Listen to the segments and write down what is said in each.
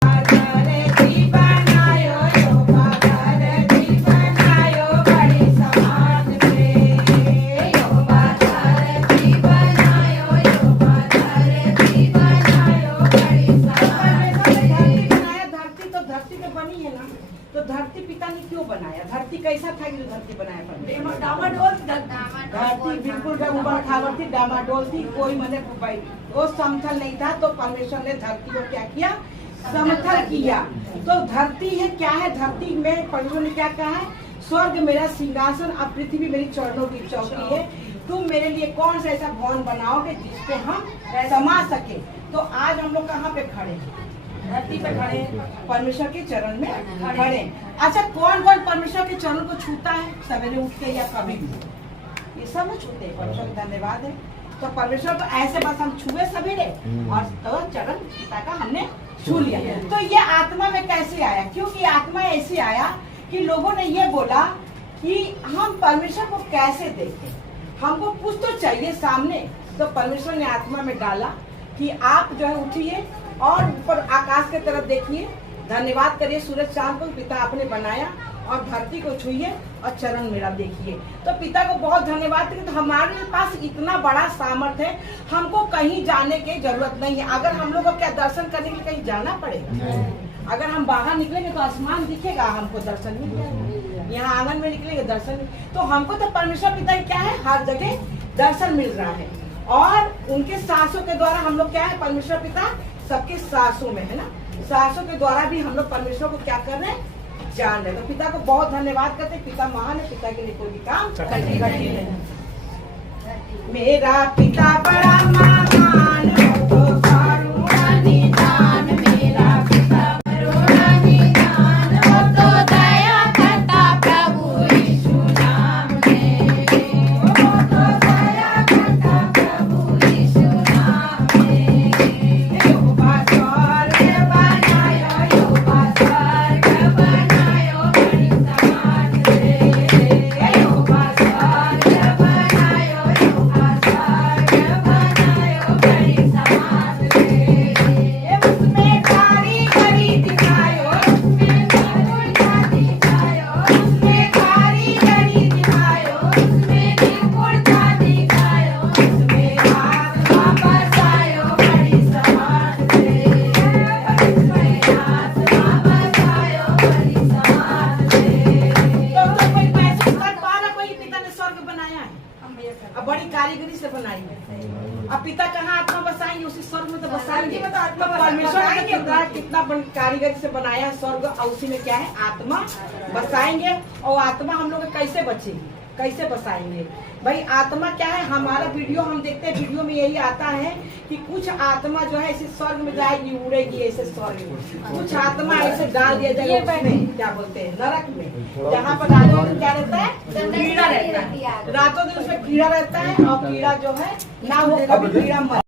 तो धरती पिता ने क्यों बनाया? धरती कैसा था कि जो धरती बनाया? धरती बिल्कुल ऊबड़ खाबड़ थी, डामाडोल थी, कोई मतलब वो समतल नहीं था। तो परमेश्वर ने धरती को क्या किया? समतल किया। तो धरती है क्या है? धरती में परमेश्वर ने क्या कहा है? स्वर्ग मेरा सिंहासन, अब पृथ्वी मेरी चरणों की चौकी है। तुम मेरे लिए कौन सा ऐसा भवन बनाओगे जिसपे हम समा सके? तो आज हम लोग कहाँ पे खड़े हैं? धरती पे खड़े, परमेश्वर के चरण में खड़े। अच्छा, कौन कौन परमेश्वर के चरण को छूता है सवेरे उठ के या कभी भी? ये सब छूते हैं। परमेश्वर का धन्यवाद है। तो परमेश्वर को ऐसे बस हम छुए सवेरे और तो चरण पिता का हमने छू लिया। तो ये आत्मा में कैसे आया? क्योंकि आत्मा ऐसे आया कि लोगों ने ये बोला कि हम परमेश्वर को कैसे देखें, हमको कुछ तो चाहिए सामने। तो परमेश्वर ने आत्मा में डाला कि आप जो है उठिए और ऊपर आकाश की तरफ देखिए, धन्यवाद करिए सूरज चांद को, पिता आपने बनाया, और धरती को छुइए और चरण मेरा देखिए। तो पिता को बहुत धन्यवाद करिए। तो हमारे पास इतना बड़ा सामर्थ्य है, हमको कहीं जाने की जरूरत नहीं है। अगर हम लोग को क्या दर्शन करने के लिए कहीं जाना पड़ेगा? अगर हम बाहर निकलेंगे तो आसमान दिखेगा, हमको दर्शन मिल जाएगा। यहाँ आंगन में निकलेंगे दर्शन। तो हमको तो परमेश्वर पिता क्या है? हर जगह दर्शन मिल रहा है। और उनके सांसों के द्वारा हम लोग क्या है? परमेश्वर पिता सबके सांसों में है ना। सांसों के द्वारा भी हम लोग परमेश्वर को क्या कर रहे हैं? जान रहे। तो पिता को बहुत धन्यवाद करते हैं। पिता महान है, पिता के लिए कोई भी काम कठिन नहीं। मेरा पिता बड़ा महान है, तो करुणा निधान। मेरा पिता करुणा निधान, वो तो दया करता प्रभु यीशु नाम में। वो तो दया करता प्रभु यीशु नाम में। यहोवा स्वर्ग बनायो, यहोवा स्वर्ग बनायो बड़ी समान से। यहोवा स्वर्ग बनायो, यहोवा स्वर्ग बनायो बड़ी समान से। उसमें कारीगरी दिखायो, उसमें निपुणता दिखायो, उसमें कारीगरी दिखायो, उसमें निपुणता दिखायो, उसमें आत्मा बसायो बड़ी समान से। उसमें आत्मा बसायो बड़ी समान से। तो कोई महसूस कर पा रहा कोई पिता ने स्वर्ग बनाया है? अब बड़ी कारीगरी से बनाई है। अब पिता कहाँ आत्मा बसाएंगे? उसी स्वर्ग में तो बसाएंगे। तो परमेश्वर ने कितना कारीगरी से बनाया है स्वर्ग, और उसी में क्या है? आत्मा बसाएंगे। और आत्मा हम लोग कैसे बचेगी, कैसे बसाएंगे? भाई आत्मा क्या है? हमारा वीडियो हम देखते हैं, वीडियो में यही आता है कि कुछ आत्मा जो है ऐसे स्वर्ग में जाएगी, उड़ेगी ऐसे स्वर्ग में। कुछ आत्मा ऐसे डाल दिया जाएगा उसमें, क्या बोलते हैं, नरक में, जहाँ पर रातों दिन क्या रहता है? कीड़ा रहता है। रातों दिन उसमें कीड़ा रहता है, और कीड़ा जो है ना वो कभी कीड़ा मर।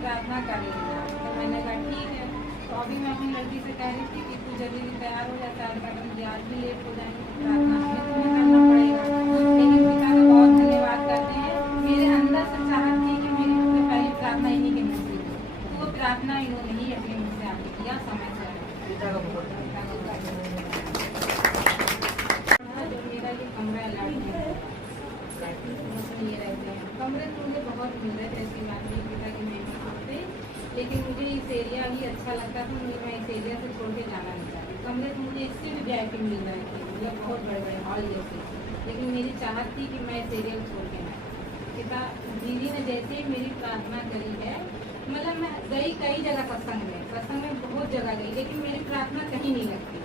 प्रार्थना कर लेना। तो मैंने कहा ठीक है। तो अभी मैं अपनी लड़की से कह रही थी कि तू जल्दी तैयार हो जाता है, आज भी लेट हो जाएंगे, प्रार्थना में तुम्हें करना पड़ेगा। लेकिन पिता का बहुत धन्यवाद करते हैं। मेरे अंदर से चाहत थी कि मेरी पहली प्रार्थना इन्हीं के मुँह से, तो वो प्रार्थना इन्होंने ही अपने मुँह से आगे किया समय से। जो मेरा ये कमरा अलग है, ये रहते हैं कमरे तो मुझे बहुत मिल रहे थे ऐसी बात नहीं, पिता की मेहमान होते, लेकिन मुझे इस एरिया ही अच्छा लगता था। मुझे मैं इस एरिया से छोड़ के जाना नहीं चाहती। कमरे तो मुझे इससे भी VIP मिल रहे थे, मतलब बहुत बड़े बड़े हॉल जैसे, लेकिन मेरी चाहत थी कि मैं इस एरिया को छोड़ के ना। पिता दीदी ने जैसे ही मेरी प्रार्थना करी है, मतलब मैं गई कई जगह सत्संग में बहुत जगह गई, लेकिन मेरी प्रार्थना कहीं नहीं लगती,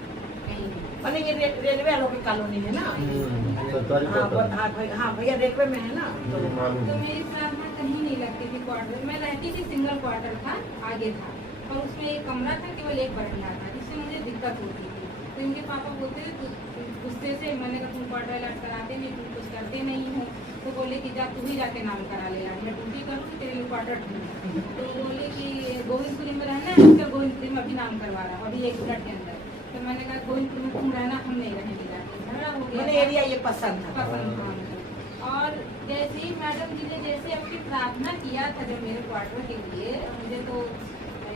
कहीं नहीं। मैंने ये रेलवे वालों की कॉलोनी है ना। हाँ भैया रेलवे में है ना। तो मेरी प्रार्थना कहीं नहीं लगती थी। क्वार्टर मैं रहती थी, सिंगल क्वार्टर था, आगे था, और उसमें एक कमरा था, केवल एक बरंडा था, जिससे मुझे दिक्कत होती थी। तो इनके पापा बोलते थे गुस्से से, मैंने कहा तुम क्वार्टर अलर्ट कराते नहीं, तुम कुछ करते नहीं हो। तो बोले कि जा तू ही जाके नाम करा ले, मैं ड्यूटी करूँ तेरे लिए क्वार्टर ढूंढ। तो बोले कि गोविंदपुरी में रहना है, उसका गोविंदपुरी में अभी नाम करवा रहा अभी 1 मिनट के अंदर। तो मैंने कहा गोविंदपुर में तुम रहना, हम नहीं रहेंगे, झगड़ा हो गया। एरिया ये पसंद था। और जी मैडम जी ने जैसे अपनी प्रार्थना किया था जब मेरे क्वार्टर के लिए, मुझे तो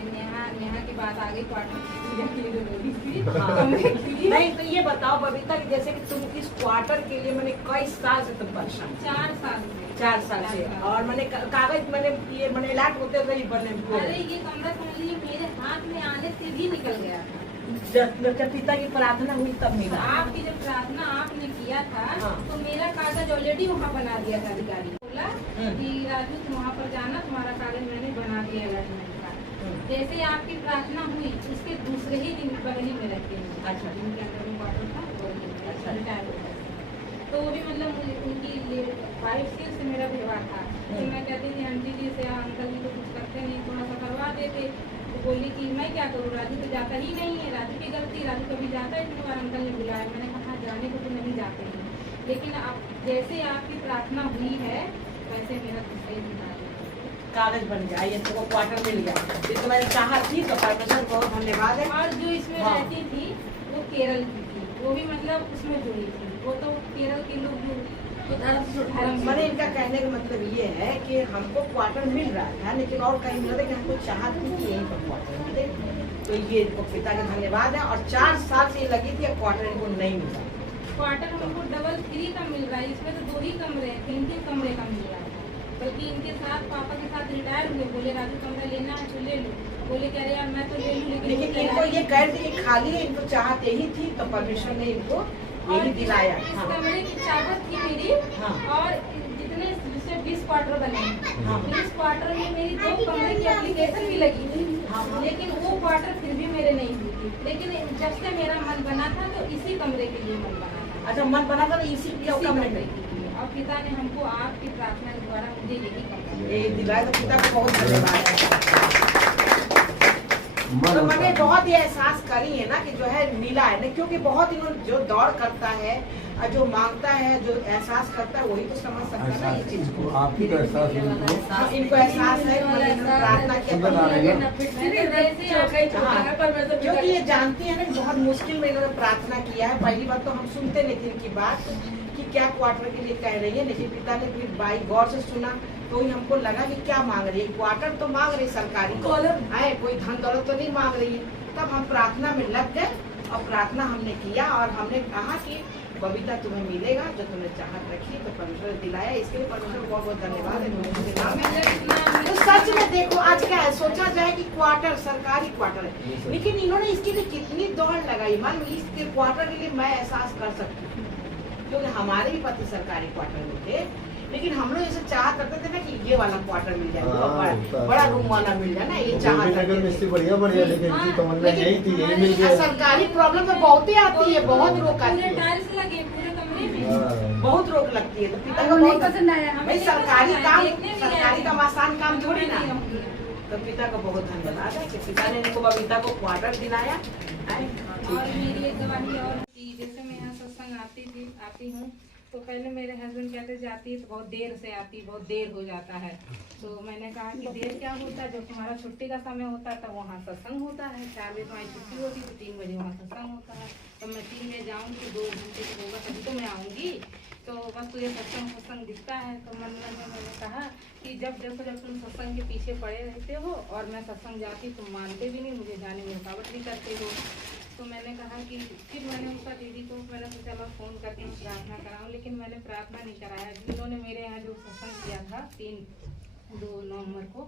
नेहा की बात आ गई क्वार्टर की पूजा के लिए जो बोली थी, कमरे के लिए। नहीं तो ये बताओ बबीता कि जैसे कि तुम इस क्वार्टर के लिए मैंने कई साल से तुम परेशान 4 साल से 4 साल से, और मैंने कागज मैंने ये मैंने अलर्ट होते हुए ही बने अरे ये कमरा समझ लीजिए मेरे हाथ में आने से भी निकल गया था। जब पिता की प्रार्थना हुई तब मिला। आपकी जब प्रार्थना आपने किया था हाँ। तो मेरा कागज ऑलरेडी वहाँ बना दिया था अधिकारी बोला कि राजू तुम वहाँ पर जाना, तुम्हारा कागज मैंने बना दिया अलॉटमेंट का। जैसे आपकी प्रार्थना हुई उसके दूसरे ही दिन बगली में रखे अच्छा। जिनके अंदर में क्वार्टर था वो रिटायर हो गया। तो वो भी मतलब उनकी वाइफ से उससे मेरा व्यवहार था कि मैं कहती थी आंटी जी से अंकल जी तो कुछ करते नहीं, थोड़ा सा करवा देते। तो बोली कि मैं क्या करूँ, राजू तो जाता ही नहीं है, राजू की गलती, राजू कभी जाता है इतनी बार अंकल ने बुलाया। मैंने कहा जाने को तो नहीं जाते हैं, लेकिन अब जैसे आपकी प्रार्थना हुई है वैसे मेरा दूसरे दिन आ गया कागज बन जाए, ये तुमको क्वार्टर मिल गया। ये तो मैंने चाहा थी तो परमेश्वर बहुत धन्यवाद है। और जो इसमें हाँ। रहती थी वो केरल की थी, वो भी मतलब उसमें जुड़ी थी, वो तो केरल के लोग जो धर्म मैंने इनका कहने का मतलब ये है कि हमको क्वार्टर मिल रहा था, लेकिन और कहीं मिल रहा है कि हमको चाहत थी कि यहीं पर क्वार्टर मिले। तो ये इनको पिता का धन्यवाद है। और 4 साल से ये लगी थी, क्वार्टर इनको नहीं मिला। क्वार्टर हमको डबल 3 का मिल रहा है, इसमें तो 2 ही कमरे हैं, 3 कमरे का मिल रहा है। बल्कि इनके साथ पापा के साथ रिटायर हुए, बोले राजू कमरा लेना है तो ले लो, बोले कह रहे यार मैं तो ले लूँ, लेकिन इनको ये कह रही थी खाली है, इनको चाहत यही थी तो परमेश्वर ने इनको यही दिलाया। इस हाँ। कमरे की चाहत थी मेरी। हाँ। और जितने जिससे 20 क्वार्टर बने हाँ। 20 क्वार्टर में मेरी 2 कमरे की एप्लीकेशन भी लगी थी। हाँ। लेकिन वो क्वार्टर फिर भी मेरे नहीं हुई थी। लेकिन जब से मेरा मन बना था तो इसी कमरे के लिए मन बना था। अच्छा, मन बना था इसी कमरे में। के लिए। और पिता ने हमको आपकी प्रार्थना के द्वारा मुझे यही कमरा ये दिलाया, तो पिता को बहुत धन्यवाद है। तो मैंने बहुत ये एहसास करी है ना कि जो है मिला है ना, क्योंकि बहुत इन्होंने जो दौड़ करता है और जो मांगता है, जो एहसास करता है, वही तो समझ सकता है ना ये चीज को। आपकी तो एहसास है हाँ, इनको एहसास है कि मैंने इन्होंने प्रार्थना किया, क्योंकि ये जानती है ना कि बहुत मुश्किल में इन्होंने प्रार्थना किया है। पहली बात तो हम सुनते नहीं थे इनकी बात कि क्या क्वार्टर के लिए कह रही है, लेकिन पिता ने फिर भाई गौर से सुना तो ही हमको लगा कि क्या मांग रही है। क्वार्टर तो मांग रही सरकारी है, कोई धन दौलत तो नहीं मांग रही है। तब हम प्रार्थना में लग गए और प्रार्थना हमने किया और हमने कहा कि बबीता तुम्हें मिलेगा जो तुमने चाहत रखी, तो परमेश्वर ने दिलाया। इसके लिए परमेश्वर को बहुत बहुत धन्यवाद है। तो सच में देखो आज क्या है, सोचा जाए कि क्वार्टर सरकारी क्वार्टर है, लेकिन इन्होंने इसके लिए कितनी दौड़ लगाई। मान लो इस क्वार्टर के लिए मैं एहसास कर सकती हूँ क्योंकि हमारे भी पति सरकारी क्वार्टर में थे, लेकिन हम लोग ऐसे चाह करते थे ना कि ये वाला क्वार्टर मिल जाए, बड़ा रूम वाला मिल जाए ना, ये चाह बढ़िया लेकिन इनकी तमन्ना यही थी, यही मिल गया। सरकारी प्रॉब्लम तो बहुत ही आती है, बहुत रोक आती है, टाइल्स लगे पूरे कमरे में। बहुत रोक लगती है। तो पिता को बहुत पसंद आया। भाई सरकारी काम आसान काम थोड़ी ना। तो पिता को बहुत धन्यवाद है कि पिता ने इनको बबीता को क्वार्टर दिलाया। और मेरी एक गवाही और कि जैसे मैं यहाँ सत्संग आती हूँ तो पहले मेरे हस्बैंड कहते जाती है तो बहुत देर से आती, बहुत देर हो जाता है। तो मैंने कहा कि देर क्या होता है, जब तुम्हारा छुट्टी का समय होता है तब वहाँ सत्संग होता है। 4 बजे तुम्हारी छुट्टी होती तो 3 बजे वहाँ सत्संग होता है। तो मैं 3 बजे जाऊँगी तो 2 घंटे से होगा तभी तो मैं आऊँगी। तो बस तुझे सत्संग दिखता है। तो मन में मैंने कहा कि जब तुम सत्संग के पीछे पड़े रहते हो और मैं सत्संग जाती तुम मानते भी नहीं, मुझे जाने में रुकावट भी करते हो। तो मैंने कहा कि फिर मैंने उसका दीदी को मैंने सोचा मैं फ़ोन करके मैं प्रार्थना कराऊँ, लेकिन मैंने प्रार्थना नहीं कराया। जिन्होंने मेरे यहाँ जो सत्संग किया था 2 नवंबर को,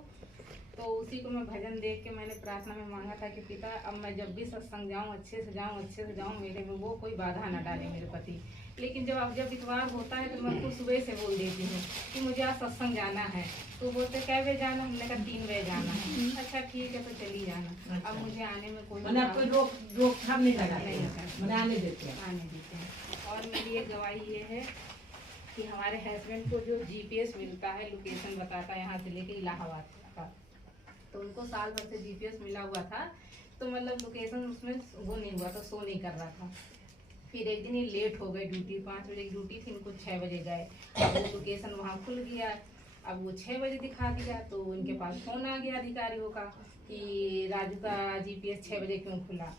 तो उसी को मैं भजन देख के मैंने प्रार्थना में मांगा था कि पिता अब मैं जब भी सत्संग जाऊँ अच्छे से जाऊँ मेरे में वो कोई बाधा न डाले मेरे पति। लेकिन जब इतवार होता है तो मैं खुद सुबह से बोल देती हूँ कि मुझे आज सत्संग जाना है। तो बोलते कै बजे जाना, हमने कहा 3 बजे जाना है। अच्छा ठीक है तो चली जाना। अब मुझे आने में कोई रोकथाम नहीं लगा, आने देते हैं। और मेरी एक गवाही ये है कि हमारे हस्बैंड को जो GPS मिलता है, लोकेशन बताता है यहाँ से लेके इलाहाबाद का, तो उनको साल भर से GPS मिला हुआ था। तो मतलब लोकेशन उसमें वो नहीं हुआ था, शो नहीं कर रहा था। फिर एक दिन ये लेट हो गए ड्यूटी, 5 बजे की ड्यूटी थी, इनको 6 बजे गए। अब वो लोकेशन वहाँ खुल गया, अब वो 6 बजे दिखा दिया। तो उनके पास फ़ोन आ गया अधिकारियों का कि राजू का GPS 6 बजे क्यों खुला।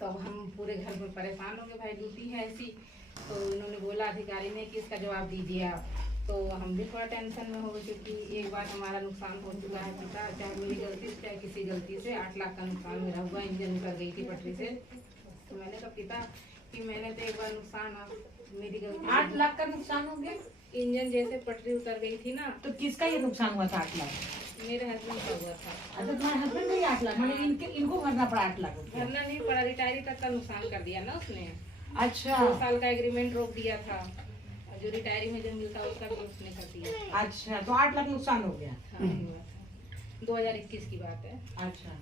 तो अब हम पूरे घर में परेशान हो गए, भाई ड्यूटी है ऐसी। तो इन्होंने बोला अधिकारी ने कि इसका जवाब दीजिए आप। तो हम भी थोड़ा टेंशन में हो गए, क्योंकि एक बार हमारा नुकसान हो चुका है पिता, चाहे मेरी गलती से चाहे किसी गलती से 8 लाख का नुकसान मेरा हुआ, इंजन उतर गई थी पटरी से। तो मैंने कहा पिता कि मैंने तो एक बार नुकसान मेरी गलती 8 लाख का नुकसान हो गया। इंजन जैसे पटरी उतर गई थी ना। तो किसका ये नुकसान हुआ था 8 लाख? मेरे हस्बैंड का हुआ था। अच्छा, तुम्हारे हस्बैंड का ही 8 लाख, मतलब इनको भरना पड़ा 8 लाख रुपया? भरना नहीं पड़ा, रिटायरी तक का नुकसान कर दिया ना उसने। अच्छा 2 साल का एग्रीमेंट रोक दिया था, और जो रिटायरी में जो मिलता है उसका भी उसने कर दिया। अच्छा, तो 8 लाख नुकसान हो गया। हाँ, हुआ था। 2021 की बात है। अच्छा,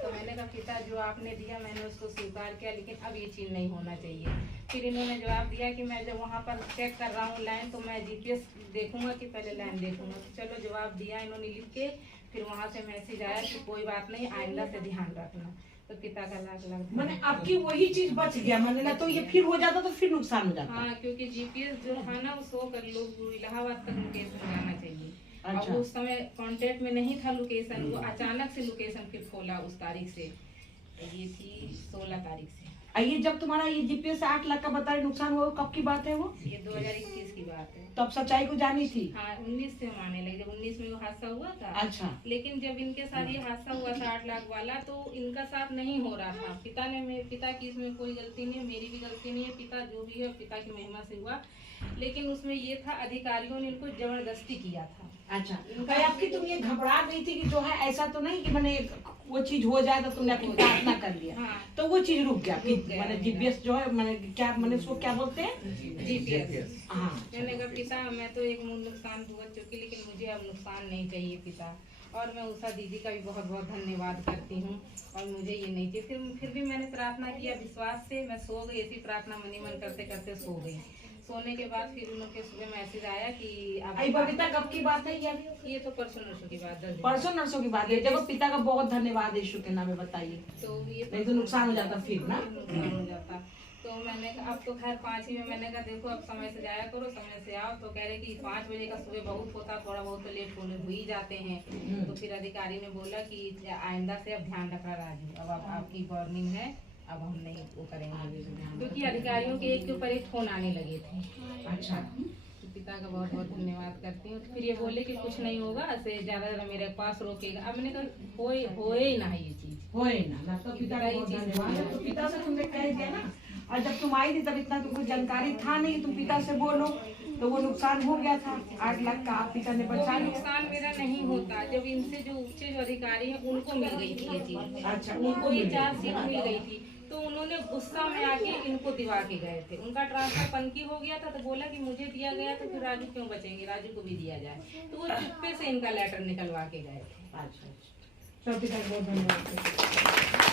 तो मैंने कहा पिता जो आपने दिया मैंने उसको स्वीकार किया, लेकिन अब ये चीज़ नहीं होना चाहिए। फिर इन्होंने जवाब दिया कि मैं जब वहाँ पर चेक कर रहा हूँ लाइन, तो मैं जीपीएस देखूंगा कि पहले लाइन देखूंगा। तो चलो जवाब दिया इन्होंने लिख के। फिर वहाँ से मैसेज आया कि कोई बात नहीं, आइंदा से ध्यान रखना। तो पिता का लाख मैंने आपकी वही चीज बच गया, मैंने ना तो ये फिर हो जाता तो फिर नुकसान हो जाता। हाँ, क्योंकि जीपीएस जो था ना वो शो कर लोग इलाहाबाद तक लोकेशन जाना चाहिए। अच्छा। अब उस समय कांटेक्ट में नहीं था लोकेशन, वो अचानक से लोकेशन फिर खोला उस तारीख से। ये थी 16 तारीख से। ये जब तुम्हारा ये जीपीएस से 8 लाख का बता रहे नुकसान हुआ, कब की बात है वो? ये 2021 की बात है। तो अब सच्चाई को जानी थी। हाँ, 19 से हम आने लगे, जब 19 में वो हादसा हुआ था। अच्छा, लेकिन जब इनके साथ ये हादसा हुआ था 8 लाख वाला, तो इनका साथ नहीं हो रहा था। पिता की इसमें कोई गलती नहीं, मेरी भी गलती नहीं है। पिता जो भी है पिता की महिमा से हुआ, लेकिन उसमें ये था अधिकारियों ने इनको जबरदस्ती किया था। अच्छा। भाई आपकी तुम ये घबरा गई थी कि जो है ऐसा तो नहीं कि मैंने वो चीज हो जाए तो तुमने अपनी प्रार्थना कर लिया। हाँ। तो वो चीज रुक गया। गया। मैंने जीपीएस जो है मैंने क्या मैंने उसको क्या बोलते हैं? जीपीएस। हाँ। मैंने कहा पिता मैं तो एक नुकसान भुगत चुकी, लेकिन मुझे अब नुकसान नहीं चाहिए पिता। और मैं उषा दीदी का भी बहुत बहुत धन्यवाद करती हूँ, और मुझे ये नहीं चाहिए। फिर भी मैंने प्रार्थना किया विश्वास से। मैं सो गई, ऐसी प्रार्थना मनी मन करते करते सो गई। सोने के बाद फिर उनके सुबह मैसेज आया कि आई बबीता कब की बात है ये तो परसों नरसों की बात, 10 दिन। परसों नरसों की बात है। देखो पिता का बहुत धन्यवाद यीशु के नाम में, बताइए। तो ये नहीं तो नुकसान हो जाता फिर ना। नुकसान हो जाता। तो मैंने कहा अब तो खैर 5 ही में, मैंने कहा देखो अब समय से जाया करो, समय से आओ। तो कह रहे कि 5 बजे का सुबह बहुत होता, थोड़ा बहुत तो लेट होने हो ही जाते हैं। तो फिर अधिकारी ने बोला कि आइंदा से अब ध्यान रखना राजू, अब आपकी वार्निंग है, अब हम नहीं वो करेंगे। क्योंकि अधिकारियों के एक के ऊपर एक फोन आने लगे थे। अच्छा। तो पिता का बहुत बहुत धन्यवाद करती हूँ। फिर ये बोले कि कुछ नहीं होगा, ऐसे ज्यादा मेरे पास रोकेगा। अब मैंने कहा होए ही ना ये चीज, होए ना। तो पिता का बहुत धन्यवाद। तो पिता से तुमने कह दिया ना, और जब तुम आई थी तब इतना तो कोई जानकारी था नहीं, तुम पिता से बोलो। तो वो नुकसान हो गया था 8 लाख का, आप पिता ने वो बचा भी लिया। नुकसान मेरा नहीं होता जब इनसे जो ऊंचे जो अधिकारी हैं उनको मिल गई थी ये चीज। अच्छा, उनको ये चार्जशीट मिल गई थी, तो उन्होंने गुस्सा में आके इनको दिवा के गए थे। उनका ट्रांसफर पनकी हो गया था, तो बोला कि मुझे दिया गया तो फिर राजू क्यों बचेंगे, राजू को भी दिया जाए। तो वो चुप्पे से इनका लेटर निकलवा के गए थे। अच्छा, तो पिता का बहुत धन्यवाद।